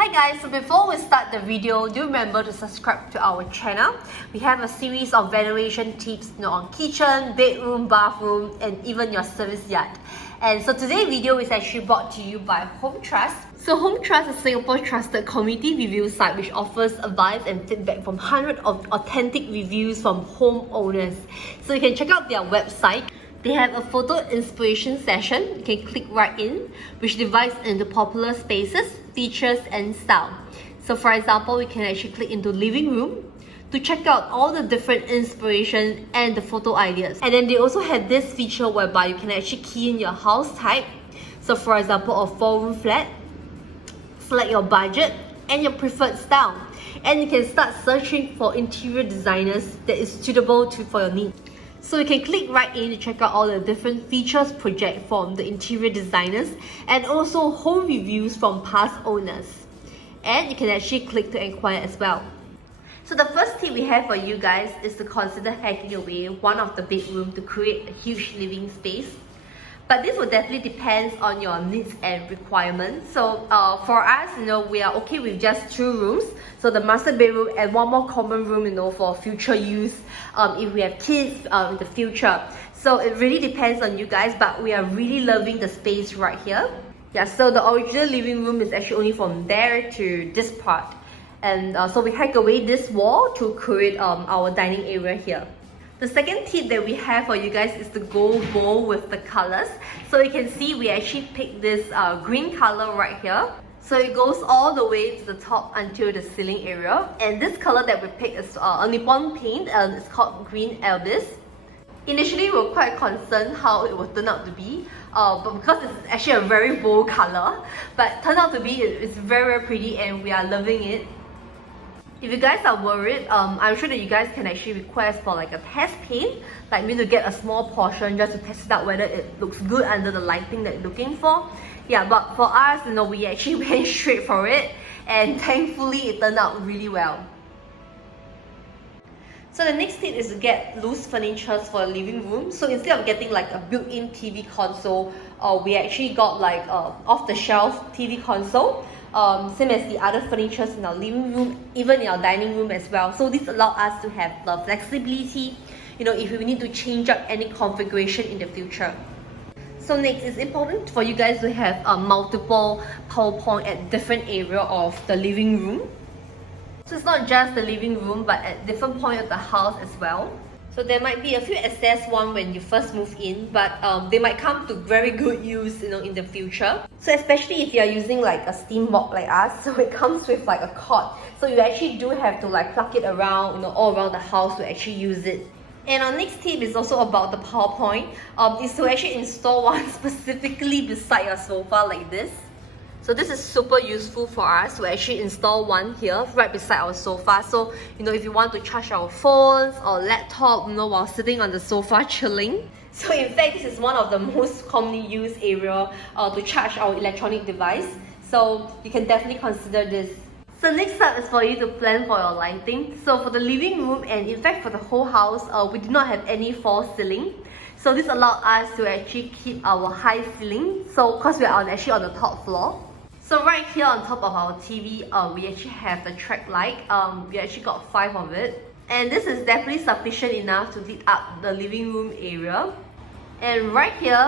Hi guys, so before we start the video, do remember to subscribe to our channel. We have a series of renovation tips on kitchen, bedroom, bathroom, and even your service yard. And so today's video is actually brought to you by Hometrust. So Hometrust is Singapore's trusted community review site which offers advice and feedback from hundreds of authentic reviews from homeowners. So you can check out their website. They have a photo inspiration session. You can click right in, which divides into popular spaces, features, and style. So for example, we can actually click into living room to check out all the different inspiration and the photo ideas. And then they also have this feature whereby you can actually key in your house type. So for example, a 4-room flat, select your budget and your preferred style. And you can start searching for interior designers that is suitable for your needs. So you can click right in to check out all the different features project from the interior designers and also home reviews from past owners. And you can actually click to inquire as well. So the first tip we have for you guys is to consider hacking away one of the bedroom to create a huge living space. But this will definitely depend on your needs and requirements. So for us, we are okay with just 2 rooms. So the master bedroom and one more common room, for future use if we have kids in the future. So it really depends on you guys, but we are really loving the space right here. Yeah, so the original living room is actually only from there to this part. And so we hack away this wall to create our dining area here. The second tip that we have for you guys is to go bold with the colors. So you can see we actually picked this green color right here. So it goes all the way to the top until the ceiling area. And this color that we picked is a Nippon paint and it's called Green Elvis. Initially we were quite concerned how it would turn out to be, but because it's actually a very bold color, but turned out to be it's very pretty and we are loving it. If you guys are worried, I'm sure that you guys can actually request for like a test paint, like me to get a small portion just to test it out whether it looks good under the lighting that you're looking for. Yeah, but for us, we actually went straight for it and thankfully it turned out really well. So the next tip is to get loose furniture for a living room. So instead of getting like a built-in TV console, we actually got like off-the-shelf TV console. Same as the other furniture in our living room, even in our dining room as well. So this allows us to have the flexibility, if we need to change up any configuration in the future. So next, it's important for you guys to have multiple power point at different area of the living room. So it's not just the living room, but at different point of the house as well. So there might be a few access one when you first move in, but they might come to very good use, in the future. So especially if you are using like a steam mop like us, so it comes with like a cord. So you actually do have to like plug it around, all around the house to actually use it. And our next tip is also about the power point. Is to actually install one specifically beside your sofa like this. So this is super useful for us to actually install one here right beside our sofa. So if you want to charge our phones or laptop while sitting on the sofa chilling. So in fact, this is one of the most commonly used area to charge our electronic device. So you can definitely consider this. So next up is for you to plan for your lighting. So for the living room and in fact for the whole house, we do not have any false ceiling. So this allows us to actually keep our high ceiling. So because we are actually on the top floor. So right here on top of our TV, we actually have the track light. We actually got 5 of it. And this is definitely sufficient enough to lit up the living room area. And right here,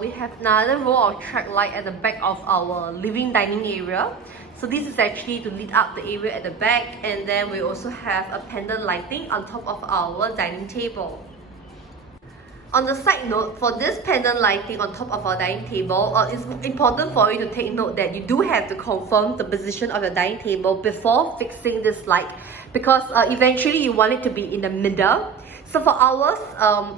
we have another row of track light at the back of our living dining area. So this is actually to lit up the area at the back. And then we also have a pendant lighting on top of our dining table. On the side note, for this pendant lighting on top of our dining table, it's important for you to take note that you do have to confirm the position of your dining table before fixing this light, because eventually you want it to be in the middle. So for ours,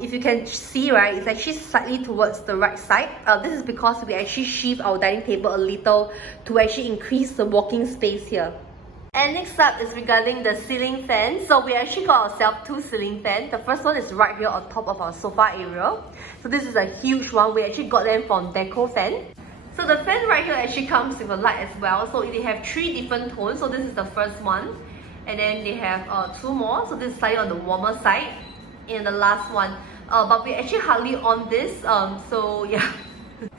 if you can see, right, it's actually slightly towards the right side. This is because we actually shift our dining table a little to actually increase the walking space here. And next up is regarding the ceiling fan. So we actually got ourselves 2 ceiling fans. The first one is right here on top of our sofa area. So this is a huge one. We actually got them from Deco Fan. So the fan right here actually comes with a light as well. So they have 3 different tones. So this is the first one. And then they have 2 more. So this is slightly on the warmer side. And the last one. But we actually hardly on this. So yeah.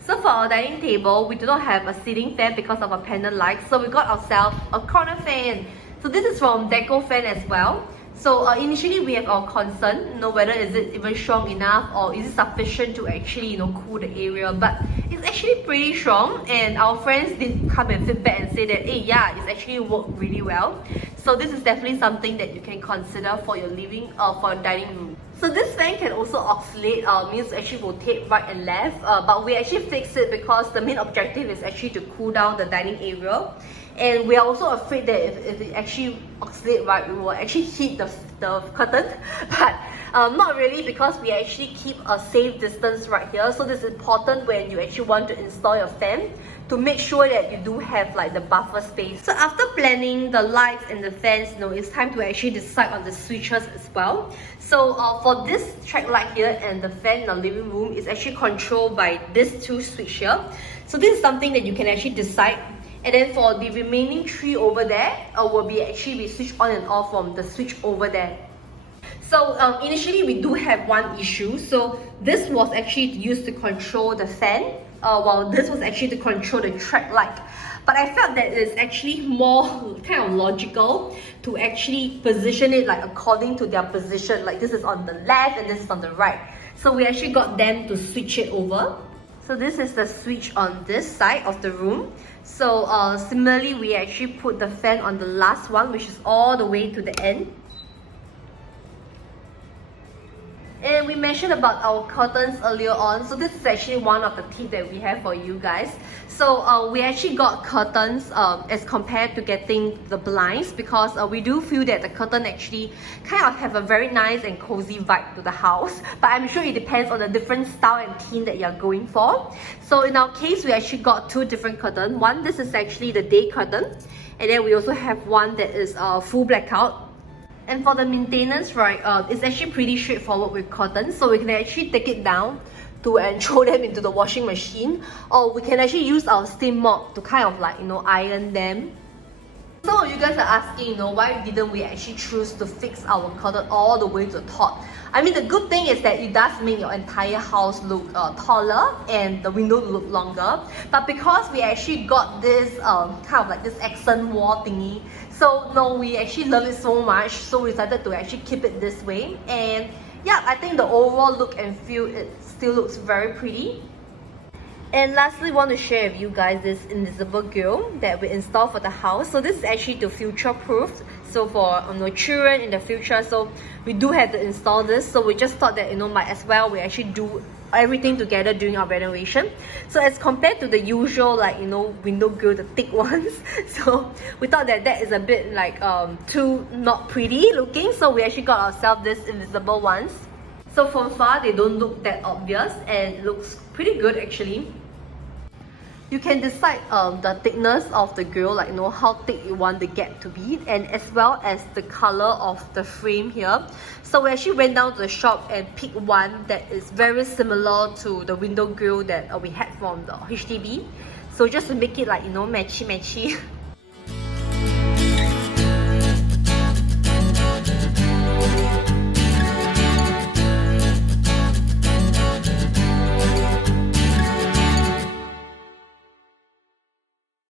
So for our dining table, we do not have a ceiling fan because of a panel light. So we got ourselves a corner fan. So this is from Deco Fan as well. So initially we have our concern, whether is it even strong enough or is it sufficient to actually, cool the area. But it's actually pretty strong, and our friends did come and feedback and say that, hey, yeah, it's actually worked really well. So this is definitely something that you can consider for your for your dining room. So this fan can also oscillate, means actually rotate right and left, but we actually fix it because the main objective is actually to cool down the dining area. And we are also afraid that if it actually oscillates right, we will actually hit the curtain. But not really, because we actually keep a safe distance right here. So this is important when you actually want to install your fan, to make sure that you do have like the buffer space. So after planning the lights and the fans, it's time to actually decide on the switches as well. So for this track light here and the fan in the living room is actually controlled by these two switches here. So this is something that you can actually decide. And then for the remaining 3 over there, will be switched on and off from the switch over there. So initially we do have one issue. So this was actually used to control the fan, while this was actually to control the track light. But I felt that it's actually more kind of logical to actually position it like according to their position. Like this is on the left and this is on the right. So we actually got them to switch it over. So this is the switch on this side of the room. So similarly, we actually put the fan on the last one, which is all the way to the end. And we mentioned about our curtains earlier on. So this is actually one of the tips that we have for you guys. So we actually got curtains as compared to getting the blinds, because we do feel that the curtain actually kind of have a very nice and cozy vibe to the house. But I'm sure it depends on the different style and theme that you're going for. So in our case, we actually got 2 different curtains. One, this is actually the day curtain. And then we also have one that is full blackout. And for the maintenance, right, it's actually pretty straightforward with curtains. So we can actually take it down and throw them into the washing machine, or we can actually use our steam mop to kind of like, iron them. Some of you guys are asking, why didn't we actually choose to fix our curtain all the way to the top? I mean, the good thing is that it does make your entire house look taller and the window look longer. But because we actually got this kind of like this accent wall thingy, so no, we actually love it so much, so we decided to actually keep it this way. And yeah, I think the overall look and feel, it still looks very pretty. And lastly, I want to share with you guys this invisible grille that we installed for the house. So this is actually to future-proof, so for children in the future. So we do have to install this. So we just thought that might as well we actually do everything together during our renovation. So as compared to the usual window grille, the thick ones, so we thought that that is a bit like too not pretty looking. So we actually got ourselves this invisible ones. So from far, they don't look that obvious and it looks pretty good actually. You can decide the thickness of the grille, like how thick you want the gap to be, and as well as the color of the frame here. So we actually went down to the shop and picked one that is very similar to the window grille that we had from the HDB. So just to make it like matchy matchy.